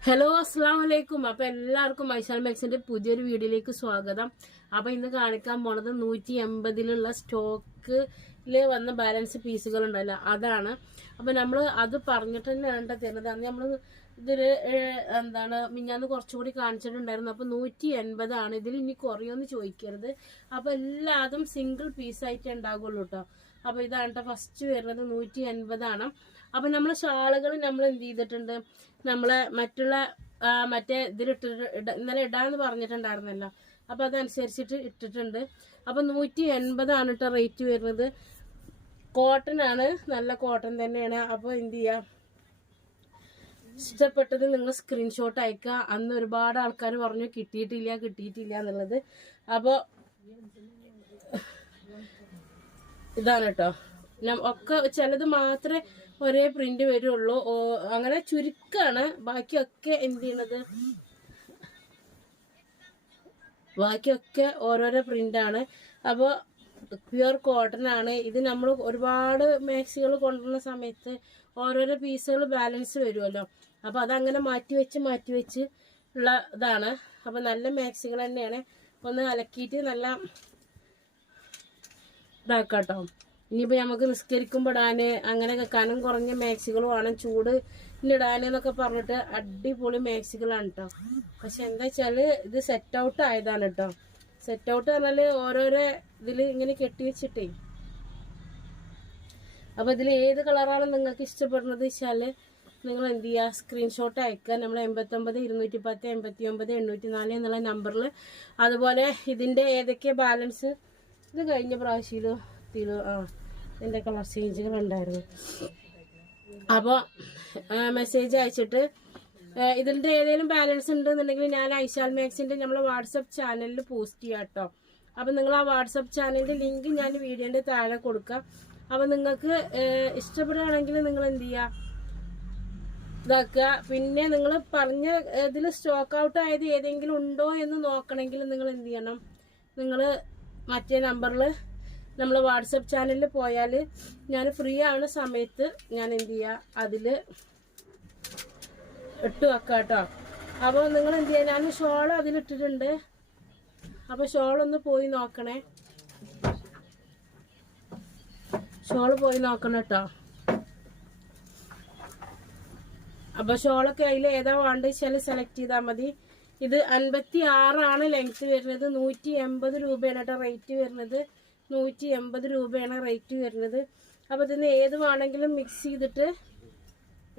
Hello അസ്സാം വലൈക്കും അപ്പൊ എല്ലാവർക്കും മൈശാൽ മാക്സിന്റെ പുതിയൊരു വീഡിയോയിലേക്ക് സ്വാഗതം. അപ്പൊ ഇന്ന് കാണിക്കാൻ പോണത് നൂറ്റി എൺപതിലുള്ള സ്റ്റോക്കിൽ വന്ന ബാലൻസ് പീസുകൾ ഉണ്ടല്ലോ അതാണ്. അപ്പം നമ്മൾ അത് പറഞ്ഞിട്ട് തന്നെയാണ് തരുന്നത്. അന്ന് നമ്മൾ ഇതിൽ എന്താണ് മിഞ്ഞാന്ന് കുറച്ചുകൂടി കാണിച്ചിട്ടുണ്ടായിരുന്നു. അപ്പോൾ നൂറ്റി എൺപതാണ് ഇതിൽ ഇനി കുറയുമെന്ന് ചോദിക്കരുത്. അപ്പോൾ എല്ലാതും സിംഗിൾ പീസായിട്ട് ഉണ്ടാകുള്ളൂ കേട്ടോ അപ്പോൾ ഇതാണ് കേട്ടോ ഫസ്റ്റ് വരുന്നത് നൂറ്റി എൺപതാണ് അപ്പം നമ്മൾ ഷാളുകൾ നമ്മൾ എന്ത് ചെയ്തിട്ടുണ്ട്? നമ്മൾ മറ്റുള്ള മറ്റേ ഇതിലിട്ടിട്ട് ഇട- ഇന്നലെ ഇടാന്ന് പറഞ്ഞിട്ടുണ്ടായിരുന്നല്ലോ. അപ്പോൾ അതനുസരിച്ചിട്ട് ഇട്ടിട്ടുണ്ട്. അപ്പോൾ നൂറ്റി എൺപതാണ് കേട്ടോ റേറ്റ് വരുന്നത്. കോട്ടൺ ആണ് നല്ല കോട്ടൺ തന്നെയാണ്. അപ്പൊ എന്ത് ചെയ്യാ? ഇഷ്ടപ്പെട്ടത് നിങ്ങൾ സ്ക്രീൻഷോട്ട് അയക്കുക. അന്ന് ഒരുപാട് ആൾക്കാർ പറഞ്ഞു കിട്ടിയിട്ടില്ല കിട്ടിയിട്ടില്ല എന്നുള്ളത്. അപ്പോൾ ഇതാണ് കേട്ടോ. ഒക്കെ ചിലത് മാത്രമേ ഒരേ പ്രിന്റ് വരുള്ളൂ. അങ്ങനെ ചുരുക്കാണ്. ബാക്കിയൊക്കെ എന്ത് ചെയ്യണത്? ബാക്കിയൊക്കെ ഓരോരോ പ്രിന്റാണ് അപ്പോൾ പ്യുവർ കോട്ടൺ ആണ്. ഇത് നമ്മൾ ഒരുപാട് മാക്സികൾ കൊണ്ടുവരുന്ന സമയത്ത് ഓരോരോ പീസുകൾ ബാലൻസ് വരുമല്ലോ അപ്പോൾ അതങ്ങനെ മാറ്റി വെച്ച് മാറ്റി വെച്ച് ഉള്ള ഇതാണ്. അപ്പോൾ നല്ല മാക്സികൾ തന്നെയാണ്. ഒന്ന് അലക്കിയിട്ട് നല്ല ഇതാക്കാട്ടോ. ഇനിയിപ്പോൾ നമുക്ക് നിസ്കരിക്കുമ്പോൾ ഇടാൻ അങ്ങനെ കനം കുറഞ്ഞ മാക്സികൾ ആണ് ചൂട് ഇടാൻ എന്നൊക്കെ പറഞ്ഞിട്ട് അടിപൊളി മാക്സികളാണ് കേട്ടോ പക്ഷെ എന്താ വെച്ചാൽ ഇത് സെറ്റ് ഔട്ട് ആയതാണ് കേട്ടോ സെറ്റ് ഔട്ട് പറഞ്ഞാൽ ഓരോരോ ഇതിൽ ഇങ്ങനെ കെട്ടി വെച്ചിട്ടേ. അപ്പോൾ ഇതിൽ ഏത് കളറാണ് നിങ്ങൾക്ക് ഇഷ്ടപ്പെടുന്നത് വെച്ചാൽ നിങ്ങൾ എന്ത് ചെയ്യുക സ്ക്രീൻഷോട്ട് അയക്കുക. നമ്മൾ എൺപത്തൊമ്പത് ഇരുന്നൂറ്റി പത്ത് എൺപത്തി ഒമ്പത് എണ്ണൂറ്റി നാല് എന്നുള്ള നമ്പറിൽ അതുപോലെ ഇതിന്റെ ഏതൊക്കെ ബാലൻസ് ഇത് കഴിഞ്ഞ പ്രാവശ്യം തിരു ആ എന്റെ കളർ ചേഞ്ചുകൾ ഉണ്ടായിരുന്നു അപ്പോൾ മെസ്സേജ് അയച്ചിട്ട് ഇതിന്റെ ഏതെങ്കിലും ബാലൻസ് ഉണ്ടെന്നുണ്ടെങ്കിൽ ഞാൻ ഐശാൽ മാക്സിന്റെ നമ്മൾ വാട്സപ്പ് ചാനലിൽ പോസ്റ്റ് ചെയ്യാം കേട്ടോ അപ്പൊ നിങ്ങൾ ആ വാട്സപ്പ് ചാനലിന്റെ ലിങ്ക് ഞാൻ വീഡിയോന്റെ താഴെ കൊടുക്കാം. അപ്പം നിങ്ങൾക്ക് ഇഷ്ടപ്പെടുകയാണെങ്കിൽ നിങ്ങൾ എന്ത് ചെയ്യുക ഇതാക്കുക. പിന്നെ നിങ്ങൾ പറഞ്ഞ ഇതിൽ സ്റ്റോക്ക് ഔട്ട് ആയത് ഏതെങ്കിലും ഉണ്ടോ എന്ന് നോക്കണമെങ്കിൽ നിങ്ങൾ എന്ത് ചെയ്യണം? നിങ്ങൾ മറ്റേ നമ്പറിൽ നമ്മൾ വാട്സപ്പ് ചാനലിൽ പോയാൽ ഞാൻ ഫ്രീ ആവുന്ന സമയത്ത് ഞാൻ എന്ത് ചെയ്യുക അതിൽ ഇട്ട് വെക്കാം കേട്ടോ അപ്പോൾ നിങ്ങൾ എന്ത് ചെയ്യുക ഞാൻ ഷോൾ അതിലിട്ടിട്ടുണ്ട്. അപ്പോൾ ഷോൾ ഒന്ന് പോയി നോക്കണേ. ഷോൾ പോയി നോക്കണം കേട്ടോ. അപ്പൊ ഷോളൊക്കെ അതിൽ ഏതാ വേണ്ടത് വെച്ചാൽ സെലക്ട് ചെയ്താൽ മതി. ഇത് അൻപത്തി ആറാണ് ലെങ്ത് വരുന്നത്. നൂറ്റി എൺപത് രൂപയാണ് കേട്ടോ റേറ്റ് വരുന്നത്. നൂറ്റി എൺപത് രൂപയാണ് റേറ്റ് വരുന്നത്. അപ്പൊ ഇതിന് ഏത് വേണമെങ്കിലും മിക്സ് ചെയ്തിട്ട്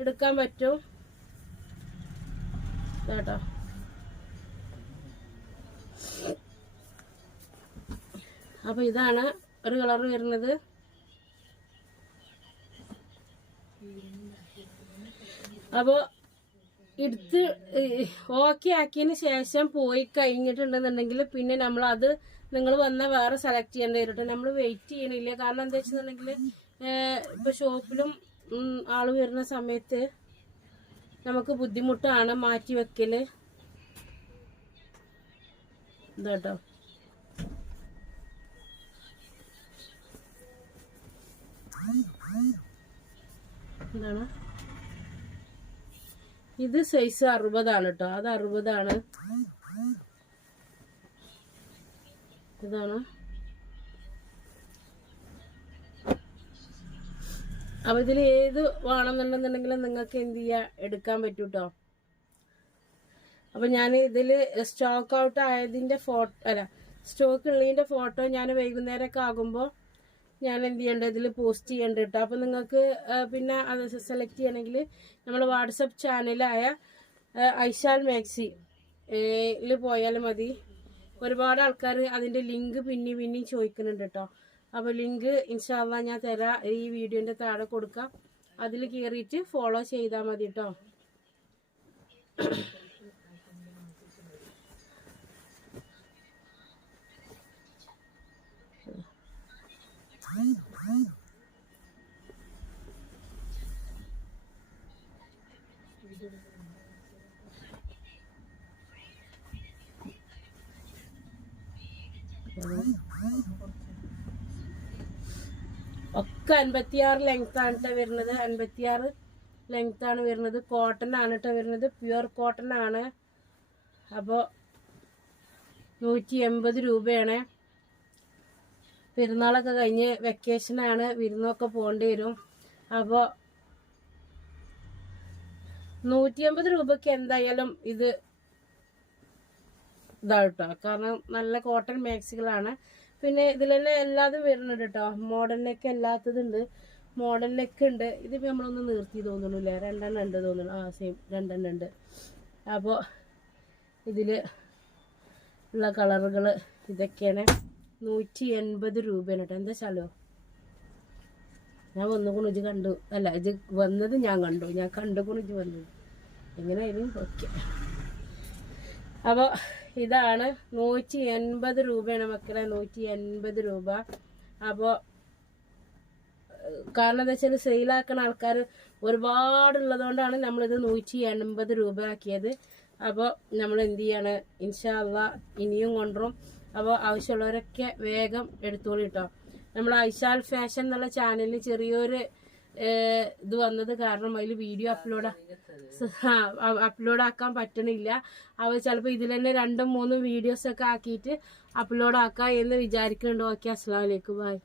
എടുക്കാൻ പറ്റും. കേട്ടോ അപ്പൊ ഇതാണ് ഒരു കളർ വരുന്നത്. അപ്പോൾ എടുത്ത് ഓക്കെ ആക്കിയതിന് ശേഷം പോയി കഴിഞ്ഞിട്ടുണ്ടെന്നുണ്ടെങ്കിൽ പിന്നെ നമ്മൾ അത് നിങ്ങൾ വന്ന വേറെ സെലക്ട് ചെയ്യേണ്ടി വരും നമ്മൾ വെയിറ്റ് ചെയ്യണില്ല. കാരണം എന്താ വെച്ചിട്ടുണ്ടെങ്കിൽ ഇപ്പൊ ഷോപ്പിലും ആൾ വരുന്ന സമയത്ത് നമുക്ക് ബുദ്ധിമുട്ടാണ് മാറ്റി വെക്കൽ. ഇതാട്ടോ. എന്താണ്? ഇത് സൈസ് അറുപതാണ് കേട്ടോ അത് അറുപതാണ്. ഇതാണ്. അപ്പൊ ഇതിൽ ഏത് വേണമെന്നുണ്ടെന്നുണ്ടെങ്കിൽ നിങ്ങൾക്ക് എന്ത് ചെയ്യാ? എടുക്കാൻ പറ്റൂ കേട്ടോ അപ്പൊ ഞാൻ ഇതിൽ സ്റ്റോക്ക് ഔട്ട് ആയതിന്റെ ഫോട്ടോ അല്ല സ്റ്റോക്ക് ഉള്ളതിന്റെ ഫോട്ടോ ഞാൻ വൈകുന്നേരമൊക്കെ ആകുമ്പോൾ ഞാൻ എന്ത് ചെയ്യേണ്ടത് ഇതിൽ പോസ്റ്റ് ചെയ്യേണ്ട കേട്ടോ അപ്പം നിങ്ങൾക്ക് പിന്നെ അത് സെലക്ട് ചെയ്യണമെങ്കിൽ നമ്മൾ വാട്സപ്പ് ചാനലായ ഐശാൽ മാക്സി ൽ പോയാൽ മതി. ഒരുപാട് ആൾക്കാർ അതിന്റെ ലിങ്ക് പിന്നെയും പിന്നെയും ചോദിക്കുന്നുണ്ട് കേട്ടോ അപ്പോൾ ലിങ്ക് ഇൻഷാല്ല ഞാൻ തരാം. ഈ വീഡിയോന്റെ താഴെ കൊടുക്കാം. അതിൽ കയറിയിട്ട് ഫോളോ ചെയ്താൽ മതി കേട്ടോ ഒക്കെ അൻപത്തിയാറ് ആണ് ട്ടാ വരുന്നത്. അൻപത്തിയാറ് ആണ് വരുന്നത്. കോട്ടൺ ആണ് കേട്ടോ വരുന്നത്. പ്യുവർ കോട്ടൺ ആണ്. അപ്പോൾ നൂറ്റി എൺപത് രൂപയാണ്. പെരുന്നാളൊക്കെ കഴിഞ്ഞ് വെക്കേഷനാണ് വിരുന്നൊക്കെ പോകേണ്ടി വരും. അപ്പോൾ നൂറ്റി അമ്പത് രൂപയ്ക്ക് എന്തായാലും ഇത് ഇതാട്ടോ. കാരണം നല്ല കോട്ടൺ മാക്സികളാണ് പിന്നെ ഇതിൽ തന്നെ എല്ലാതും വരുന്നുണ്ട് കേട്ടോ മോഡൽ നെക്ക് അല്ലാത്തതുണ്ട്. മോഡൽ നെക്ക് ഉണ്ട്. ഇതിപ്പോൾ നമ്മളൊന്ന് നിർത്തി തോന്നണില്ലേ രണ്ടെണ്ണം ഉണ്ട് തോന്നുന്നു. ആ സെയിം രണ്ടെണ്ണം ഉണ്ട്. അപ്പോൾ ഇതിൽ ഉള്ള കളറുകൾ ഇതൊക്കെയാണ്. നൂറ്റി എൺപത് രൂപയാണ് കേട്ടോ എന്താ വെച്ചാലോ ഞാൻ വന്നുകൊണ്ട് ഇജ് കണ്ടു. അല്ല ഇത് വന്നത് ഞാൻ കണ്ടു. ഞാൻ കണ്ടുകൊണ്ട് ഇജ് വന്നത്. എങ്ങനെയായാലും ഓക്കെ. അപ്പോൾ ഇതാണ് നൂറ്റി എൺപത് രൂപയാണ് മക്കളെ നൂറ്റി എൺപത് രൂപ. അപ്പോൾ കാരണം എന്താ വെച്ചാൽ സെയിലാക്കുന്ന ആൾക്കാർ ഒരുപാടുള്ളതുകൊണ്ടാണ് നമ്മളിത് നൂറ്റി എൺപത് രൂപ ആക്കിയത് അപ്പോൾ നമ്മൾ എന്ത് ചെയ്യാണ് ഇൻഷാല്ല ഇനിയും കൊണ്ടുവരും. അപ്പോൾ ആവശ്യമുള്ളവരൊക്കെ വേഗം എടുത്തോളൂ കേട്ടോ നമ്മൾ ഐശാൽ ഫാഷൻ എന്നുള്ള ചാനലിന് ചെറിയൊരു ഇത് വന്നത് കാരണം അതിൽ വീഡിയോ അപ്ലോഡ്. അപ്ലോഡ് ആക്കാൻ പറ്റണില്ല. അവർ ചിലപ്പോൾ ഇതിൽ തന്നെ രണ്ടും മൂന്നും വീഡിയോസൊക്കെ ആക്കിയിട്ട് അപ്ലോഡ് ആക്കാം എന്ന് വിചാരിക്കുന്നുണ്ട് ഓക്കെ അസ്സാം വലൈക്കും ബൈ.